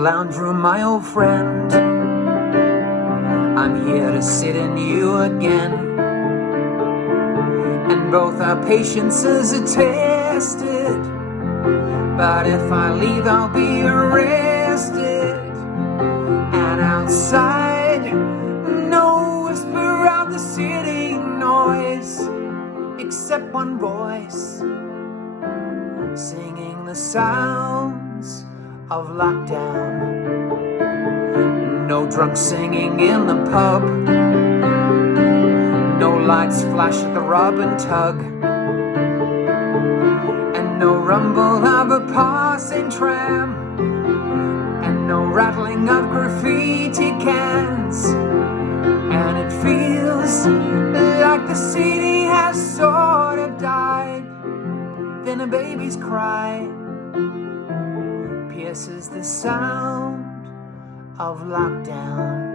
lounge room, my old friend. I'm here to sit in you again, and both our patiences are tested. But if I leave, I'll be arrested. And outside, no whisper of the city noise, except one voice singing the sounds of lockdown. No drunk singing in the pub, no lights flash at the rub and tug, and no rumble of a passing tram, and no rattling of graffiti cans. And it feels like the city has sort of died. Then a baby's cry pierces the sound of lockdown.